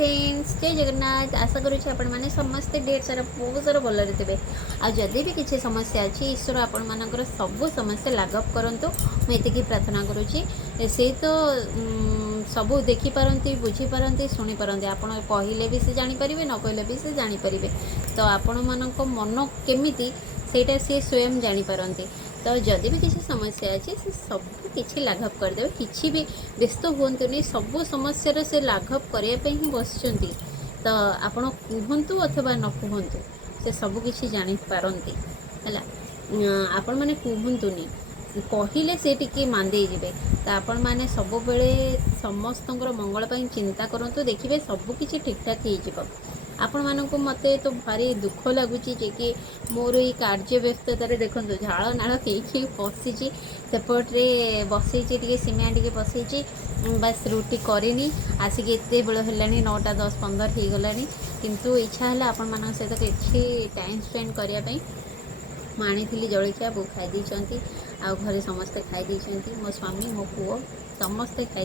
Friends जय जगन्नाथ। आशा करुँच आपण मैंने समस्ते ढेर सारा बहुत सारा भलरे थे। आदि भी किसी समस्या अच्छी ईश्वर आपण मानकर सब समस्या लाघव करंतु मुझे प्रार्थना करुँची से तो सब देखिपारती बुझीपारती शुणिपारती आपण कहले भी से जापर न कहले भी से जापर तो आपण मान मन केमी सेटा सी स्वयं जापारती। तो जदि भी किसी समस्या अच्छी से सब किसी लाघव करदे किसी भी व्यस्त हुंतुनि सब समस्या से लाघव करने ही बसचंती। तो आपण कहतु अथवा न कहतु से सब किसी जापारती है। आपण मैंने कहतुनि कहले से टी मानदे जीवे तो आपण मैंने सब बेले समस्त मंगल चिंता करूँ देखिए सब किसी ठीक ठाक हो आपण मानक मत तो भारी दुख लगुच कि मोर ये कार्य व्यस्ततार देखो झाड़ नाड़ कई बसी सेपटे बसई सिमिया टे बसई बस रुटी करनी आसिक एत बेल है 9टा 10 15 हो गला किंतु इच्छा है आपण मान सहित किसी टाइम स्पेंड करने मुझे जलखिया बो खाई आ घरे समस्ते खाई मो स्वामी मो पुओ समस्ते खाई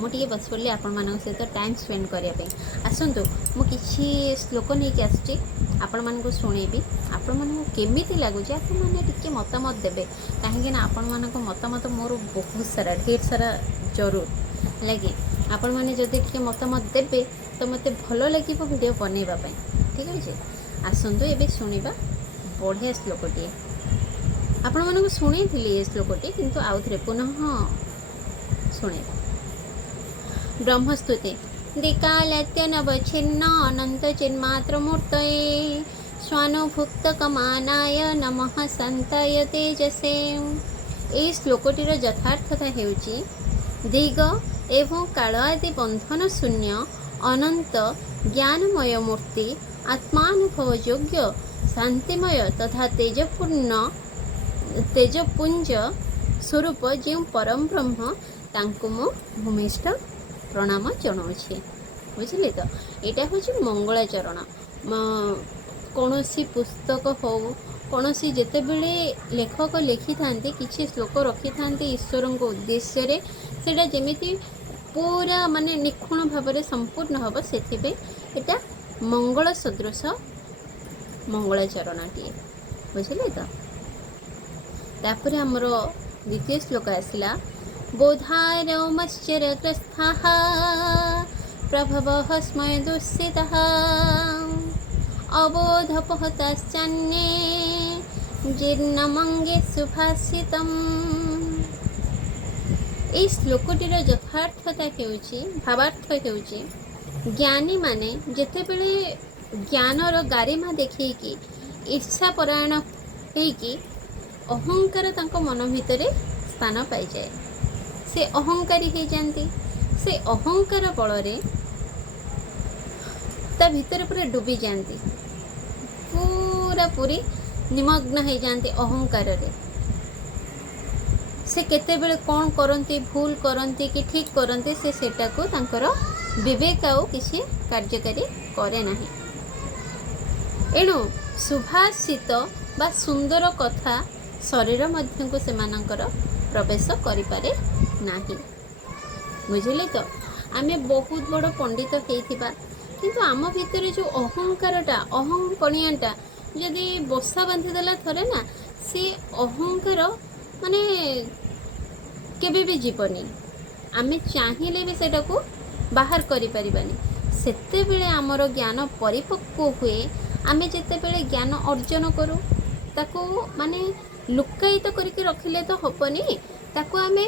मुझे बस पड़ी आपण मान सहित टाइम स्पेंड करने आसतु मुझे श्लोक नहीं आसुची आपण मानक शुणेबी आपण मानक केमी लगुच आपण मैंने मतामत देवे कहीं आपण मानक मतामत मोर बहुत सारा ढेर सारा जरूर लगे आपण मैंने जदि मतामत देवे तो मत भल लगे वीडियो बनवाई ठीक अच्छे। आसतु ये शुणा बढ़िया श्लोकटे आपण मानक शुणी थी श्लोकटे किंतु आउ थे पुनः शुणे ब्रह्मस्तुति दिकालत्यनवच्छिन्न अनंत चिन्मात्र मूर्तये स्वानुभुक्त कमानाय नमः संताय तेजसे। ये श्लोकटीर यथार्थता हेउची दिग एवं काल आदि बंधन शून्य अनंत ज्ञानमय मूर्ति आत्मानुभव योग्य शांतिमय तथा तेजपुंज स्वरूप जो परम ब्रह्म तांको मो भूमिष्ठ प्रणाम जनाऊे बुझे। तो यहाँ हूँ मंगलाचरण कौन सी पुस्तक हो कौन सी जिते बड़े लेखक लिखि था किसी श्लोक रखि था ईश्वर उद्देश्य से जमी पूरा माने निखुण भाव में संपूर्ण हम से यहाँ मंगल सदृश मंगलाचरणटीए बुझे। तो तापर आमर द्वितीय श्लोक आसला बोधारमश्चर्यग्रस्थाः प्रभवः स्मय दुःस्थितः अबोधपहताश्चान्ये जीर्णमंगे सुभाषितम्। ये श्लोकटीर यथार्थता हेउची भावार्थ हेउची ज्ञानी माने जेते बेले ज्ञानर गारिमा देखिकी ईर्षापरायण होइकी अहंकार तांको मन भितरे स्थान पाई जाए से अहंकारी हो जाती से अहंकार बल ता भीतर पूरा डूबी जाती पूरा पूरी निमग्न हो जाती अहंकार रे से केते बेले कौन करती भूल करती कि ठीक करती से सेटा को तांकर विवेक आउ किसी कार्यकारी करे नहीं। एणु सुभाषित बा सुंदर कथा शरीर मध्य को सेमानंकर प्रवेश करिपारे नाही बुझिले। तो आमे बहुत बड़ पंडित होइथिबा किंतु आम भितर जो अहंकारटा अहंपणियाटा जदि बसा बांधिदेला थरे ना से अहंकार माने केबे भी जीवनी आमे चाहिए भी सेटा को बाहर करि परिबानी। सेते बेले आमर ज्ञान परिपक्व हुए आमे जेते बेले ज्ञान अर्जन करू ताको माने लुकायित करके रखिले तो हबनी ताको आमे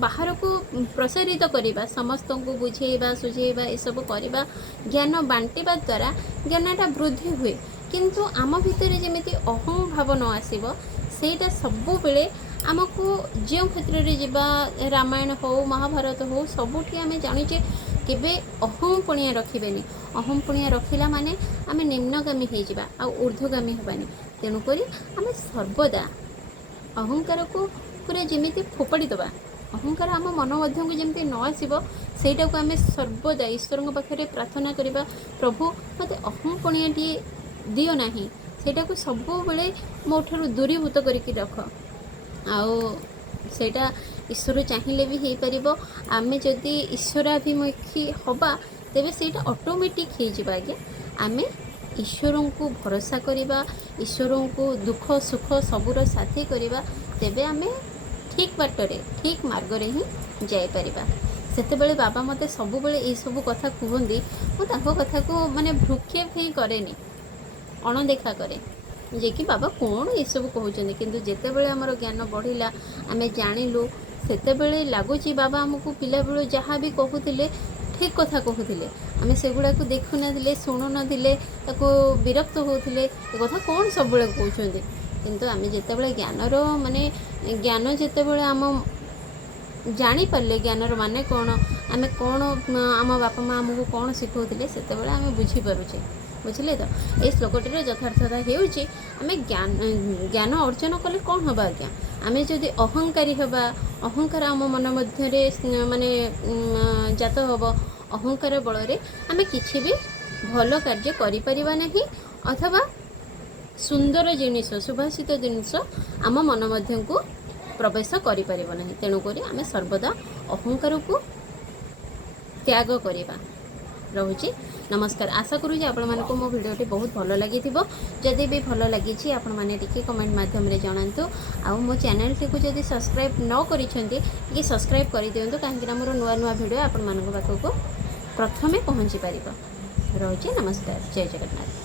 बाहर को प्रसारित करवा समस्त को बुझेवा सुझेवा ये सब करवा ज्ञान बांटिबा द्वारा ज्ञानटा वृद्धि हुए किंतु आम भितर जमीती अहं भाव न आसीबो सेटा सबु बेले आमको जो क्षेत्र में जीवा रामायण हो महाभारत हो सबुठी आम जानुचे केबे अहंपणिया रखिबेनी अहंपणिया रखिला माने आम निम्नगामी होइजिबा आ ऊर्ध्वगामी हेबानी तेणुक आम सर्वदा अहंकार को पूरा जमीती फोपाड़ी दबा अहंकार आम मन मध्य को जमी न आसो सेटा को आम सर्वदा ईश्वर पाखे प्रार्थना करवा प्रभु मत अहंपणियाटी दियो नाही सेटा को सब बेले मो ठारू दूरीभूत करके रख आओ सेटा ईश्वर चाहिए भी हो पार आम जदि ईश्वराभिमुखी हवा तेबे सेटा ऑटोमेटिक हो जाए आज्ञा आमे ईश्वर को भरोसा करवा ईश्वर को दुख सुख सबूर साथी करवा तेबे आमे ठीक बाटरे ठीक मार्गरे ही जापर सेतेबेले बाबा मते सबुबले ये सब कथा कहते मुझे कथा को माने भ्रुक्षेप ही करेनी अणदेखा करे जे कि बाबा कौन ये सब कहते किंतु जेतेबेले आमर ज्ञान बढ़िला आमे जानिलु सेतेबेले लगुच बाबा आमको पिला बेलू जहाँ भी कहते ठीक कथा कहते आमे सेगुड़ा को देखु ना शुणु ना विरक्त होते कथा कौन सब कहते किंतु आमे जेतेबेले ज्ञानर माने ज्ञान जेतेबेले आम जानी पारे ज्ञानर माने कौन आमे कौन आम बापा माँ आमको कौन शिखौले से आम बुझीपारे बुझे तो ये श्लोकटीर यथार्थता होउची आमे ज्ञान अर्जन कले कौन हम आज्ञा आमे जदि अहंकारी हवा अहंकार आम मन मध्य माने जात हम अहंकार बल आमे किछि भी भल कार्य करि परिबा नहीं अथवा सुंदर जिनिस सुभाषित जिनिस आम मन मध्य को प्रवेश करि परिबो नहीं तेणुक आमे सर्वदा अहंकार को त्याग करवा रोचे। नमस्कार आशा करूँ आपण मानक मो भिडियोटी बहुत भल लगी जदि भी भल लगी आपण मैंने टिके कमेंट माध्यम जनातु आ मो चैनल टी जदि सब्सक्राइब न करी सब्सक्राइब कर दिंतु कहीं मोर नुआ नुआ भिडियो आपण मानक पाखक प्रथमे पहुँची पार रोचे। नमस्कार जय जगन्नाथ।